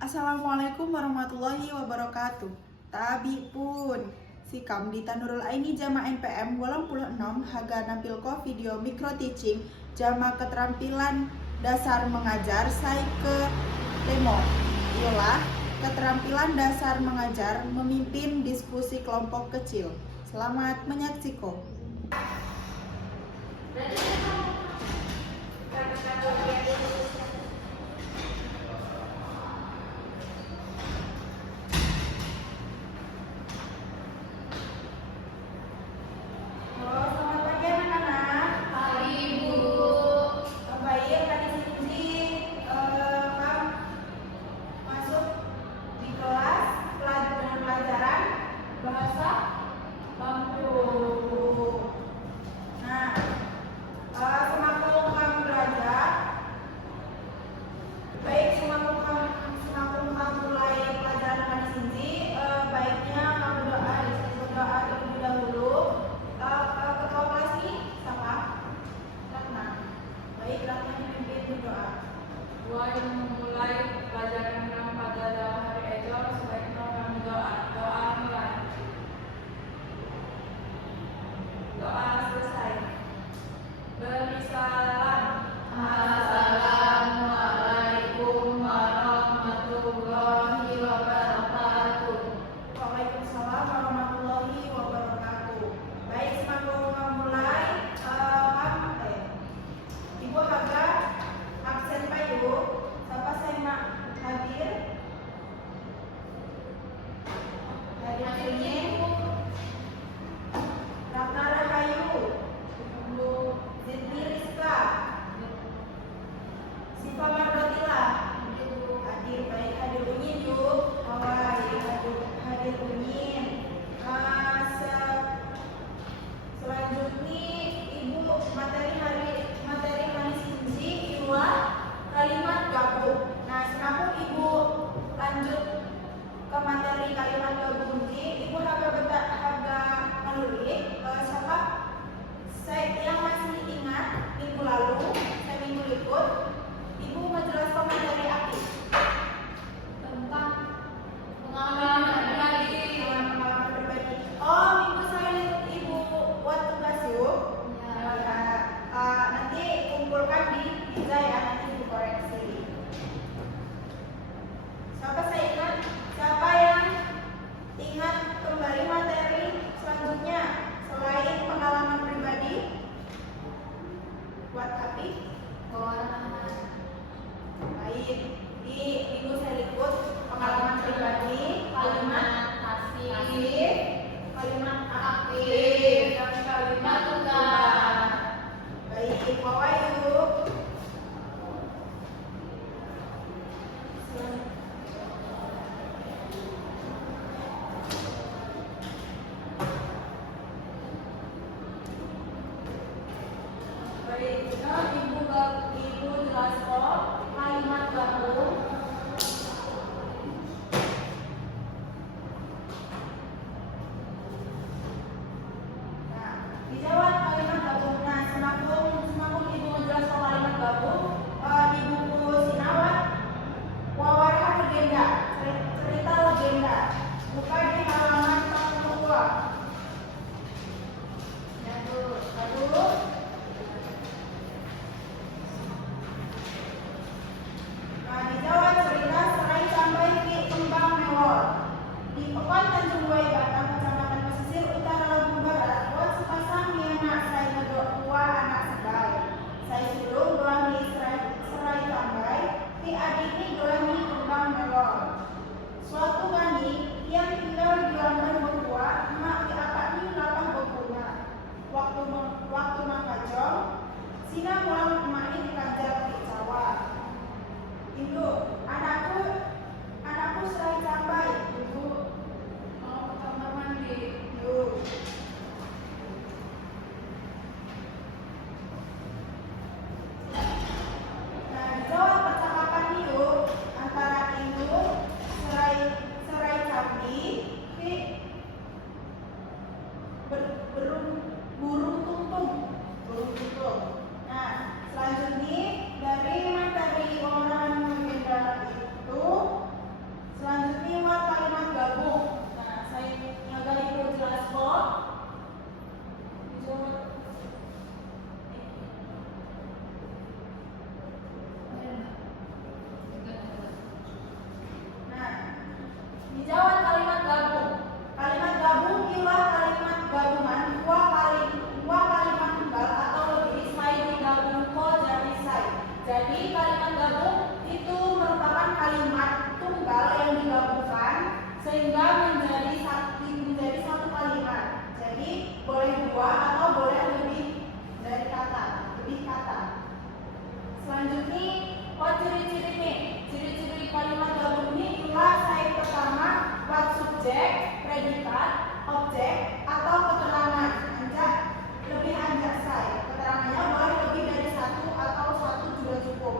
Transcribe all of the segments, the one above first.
Assalamualaikum warahmatullahi wabarakatuh. Tabi pun sikam di Tanurul Aini Jama NPM 86 haga nampilko video micro teaching jama keterampilan dasar mengajar saya ke demo. Ialah keterampilan dasar mengajar memimpin diskusi kelompok kecil. Selamat menyaksikan. Yang memulai pelajaran pada hari esok sebaiknya kami doa mulai. Doa selesai. Beri salam. Assalamualaikum warahmatullahi wabarakatuh. Waalaikumsalam warahmatullahi wabarakatuh. Baik, semakin mulai. Ibu Haga absen Pak Ibu. Siapa saya hadir? sehingga menjadi satu kalimat. Jadi boleh dua atau boleh lebih dari lebih kata. Selanjutnya, ciri-ciri nih. Ciri-ciri kalimat gabung ini itulah saya pertama, what subjek, predikat, objek, atau keterangan. Lebih anjak saya. Keterangannya boleh lebih dari satu atau satu juga cukup.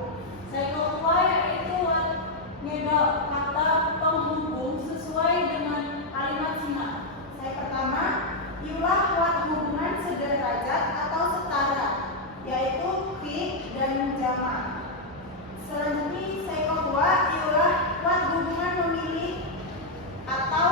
Saya kedua yaitu ngedok kata penghubung sesuai dengan kalimat Cina. Saya pertama, iulah wat hubungan sederajat atau setara, yaitu fi dan jama. Selanjutnya, saya kedua, iulah wat hubungan memilih atau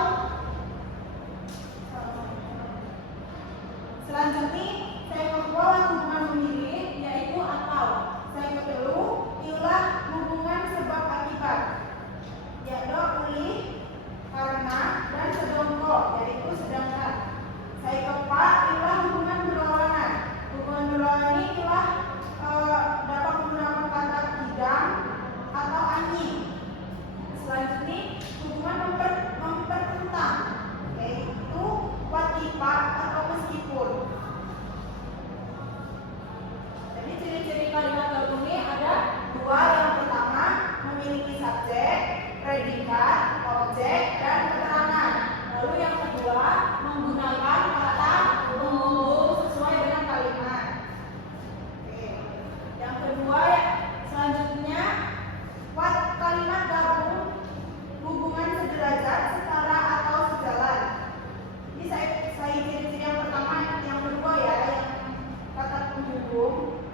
selanjutnya, saya kedua wat hubungan memilih yaitu atau. Saya kedua, iulah hubungan sebab akibat, yaitu uli, karena, dan sedongko, yaitu sedangkan. Saya keempat, iulah hubungan berlawanan. Hubungan berlawanan ini iulah dapat menggunakan kata bidang atau ani. Selanjutnya, hubungan mempertentang, yaitu watifat atau meskipun. Jadi ciri-ciri kalimat gabung ini ada dua. Yang pertama, memiliki subjek, predikat, objek, dan keterangan. Lalu yang kedua, menggunakan kata penghubung sesuai dengan kalimat. Oke. Yang kedua, selanjutnya, kalimat gabung hubungan sederajat, setara atau sejalan. Ini saya ciri-ciri yang pertama, yang kedua ya, yang kata penghubung,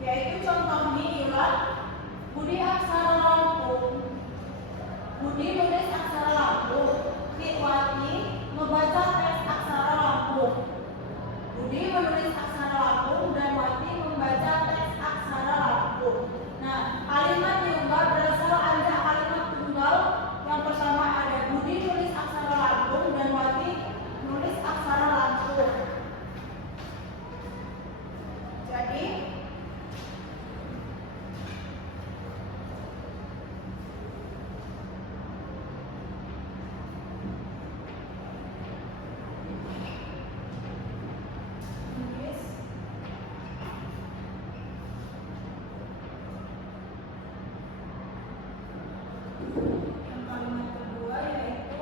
yaitu contohnya ialah Budi aksara Lampung. Budi menulis aksara Lampung. Fitwati membaca teks aksara Lampung. Budi menulis aksara Lampung dan Wati membaca teks aksara Lampung. Nah, kalimat diubah berdasar anjak kalimat tunggal. Yang pertama ada Budi menulis aksara Lampung dan Wati menulis aksara Lampung. Jadi yang kalimat kedua yaitu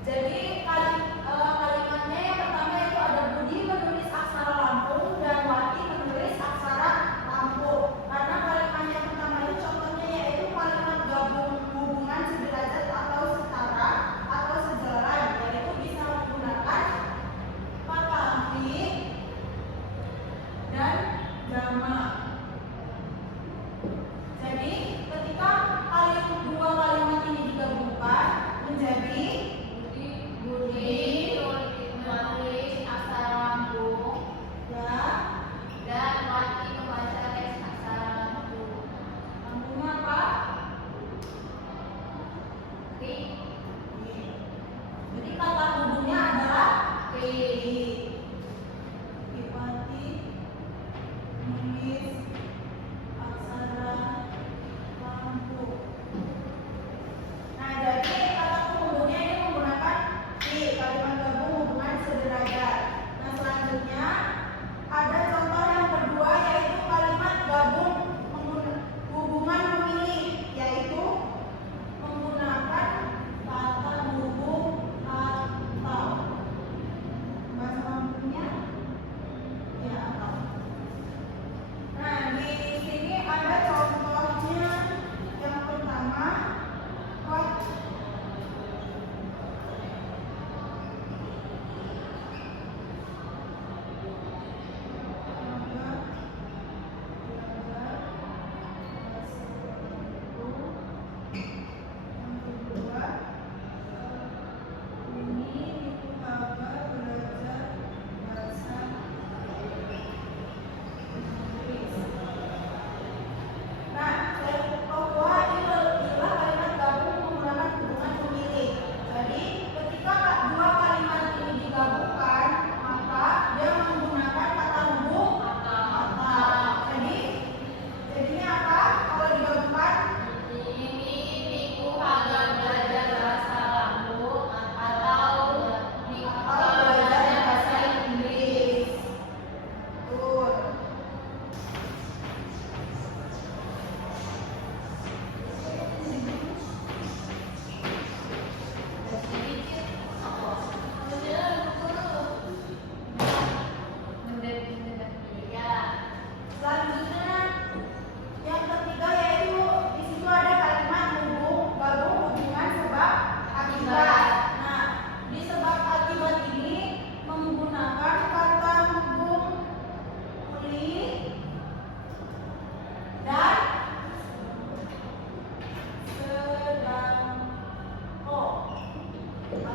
jadi kalimatnya yang pertama itu ada Budi menulis aksara Lampung dan Wati menulis aksara Lampung. Karena kalimat yang pertama itu contohnya yaitu kalimat gabung hubungan sederajat atau setara atau sejalan, yaitu bisa menggunakan kata fi dan jama. Jadi ketika dua kalimat ini digabungkan menjadi Budi menulis aksara Lampung ya, dan Wati membaca teks aksara Lampung. lambungnya apa? Fi. Jadi kata hubungnya adalah Fi. Iwati menulis aksara Lampung. Nah, jadi kata penghubungnya ini menggunakan fi, kalimat gabung hubungan sederajat. Nah, selanjutnya ada contoh yang kedua yaitu kalimat gabung hubungan memilih, yaitu menggunakan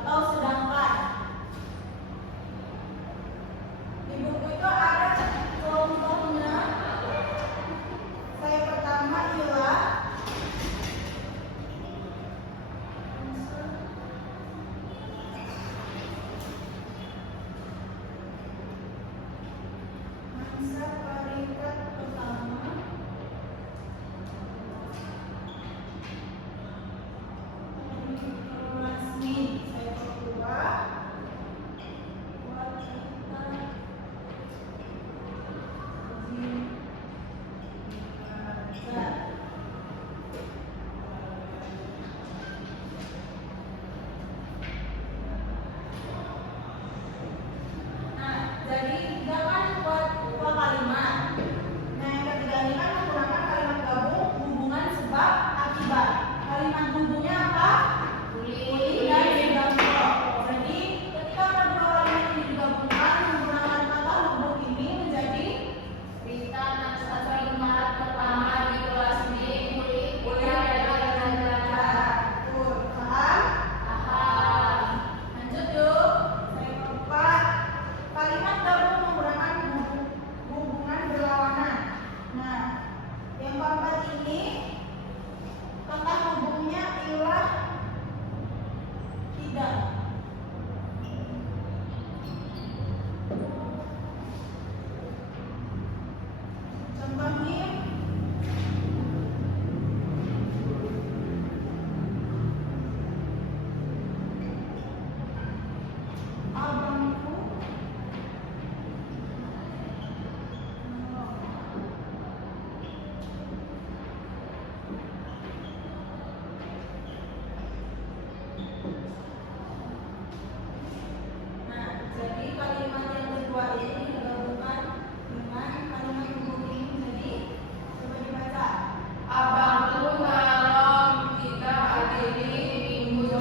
atau sedangkan. Di buku itu ada contohnya. Saya pertama ialah mangsa peringkat pertama. Masni saya kedua. Jadi tiga kan buat dua kalimat. Nah yang ketiga ini kan menggunakan kalimat gabung, hubungan, sebab, akibat. Kalimat hubungnya apa? Uli dan digabung. Jadi ketika kedua kalimat ini digabungkan menggunakan kata hubung ini menjadi Rita anak satu Maret pertama di kelas B kuliah dan belajar. betul. Paham? Paham. Lanjut yuk. Saya keempat. Kalimat gabung menggunakan hubungan berlawanan. Nah, yang keempat ini kata hubungnya ialah tidak. Contohnya abangku Nah, jadi kalimat yang kedua ini digabungkan dengan kalimat hubung ini menjadi, coba dibaca. Abangku malam kita hadiri minggu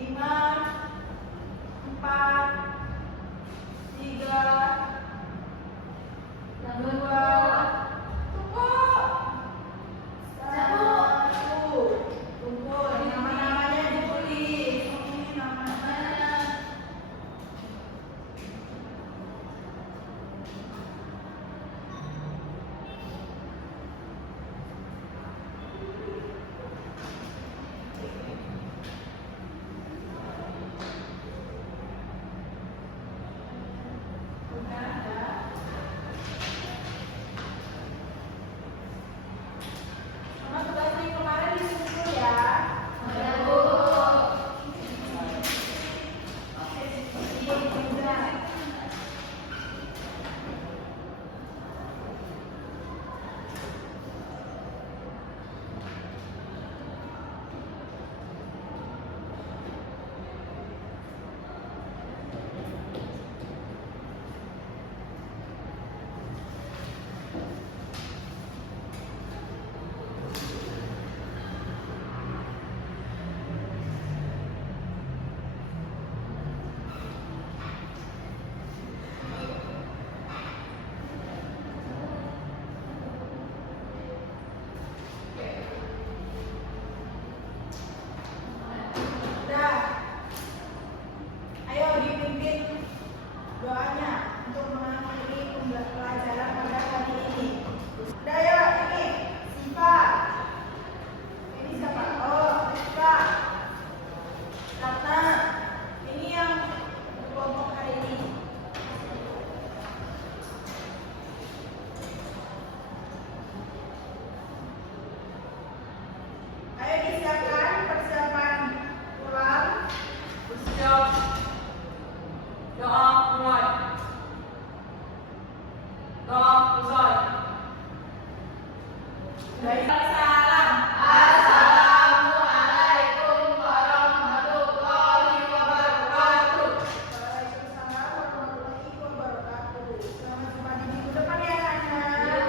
5, 4, 3, 2, tunggu. 1. Tunggu, nama-namanya ditulis. Ini namanya. Sama tugas yang kemarin disusul ya. Udah. Ayo dipimpin doanya untuk mengakhiri pelajaran pada hari ini. Udah ya, ini Siva. Ini siapa? Oh, Siva. Ratna. Ini yang kelompok hari ini. Ayo disiapkan persiapan pulang. Bersiap. Doa mulai. Doa selesai. Baik. Salam. Assalamualaikum warahmatullahi wabarakatuh. Waalaikumsalam warahmatullahi wabarakatuh. Selamat jumpa di minggu depan ya, anak.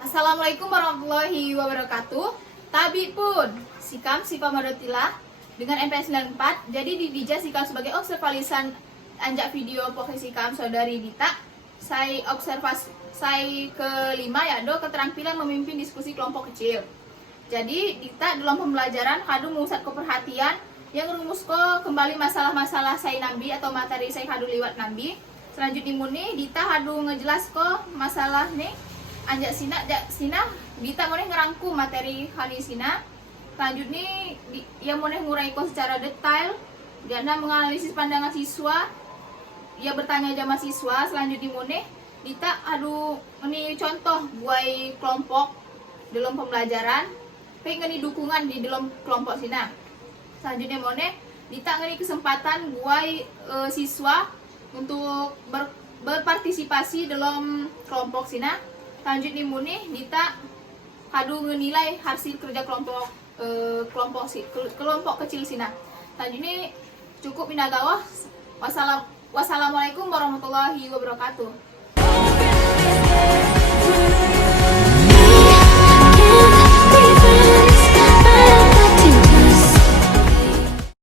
Assalamualaikum warahmatullahi wabarakatuh. Tabi pun Sikam Sipa Madotilah dengan MPS 94. Jadi didija Sikam sebagai observalisan anjak video pokok Sikam saudari Dita. Saya observasi saya kelima ya do keterampilan memimpin diskusi kelompok kecil. Jadi Dita dalam pembelajaran kadu mengusat keperhatian yang rumus ko kembali masalah-masalah saya nambi atau materi saya kadu liwat nambi. Selanjutnya muni Dita kadu ngejelas ko masalah nih anjak sina Dita boleh ngerangkum materi hari sina. Selanjutnya ia boleh ngurai ko secara detail dan menganalisis pandangan siswa. Ia bertanya jama siswa. Selanjutnya boleh Dita ini contoh buai kelompok dalam pembelajaran. Pengen dukungan di dalam kelompok sina. Selanjutnya boleh Dita ngeri kesempatan buai siswa untuk berpartisipasi dalam kelompok sina. Selanjutnya muni Dita kadu menilai hasil kerja kelompok kecil sina. Selanjutnya cukup minagawah. Wassalamualaikum warahmatullahi wabarakatuh.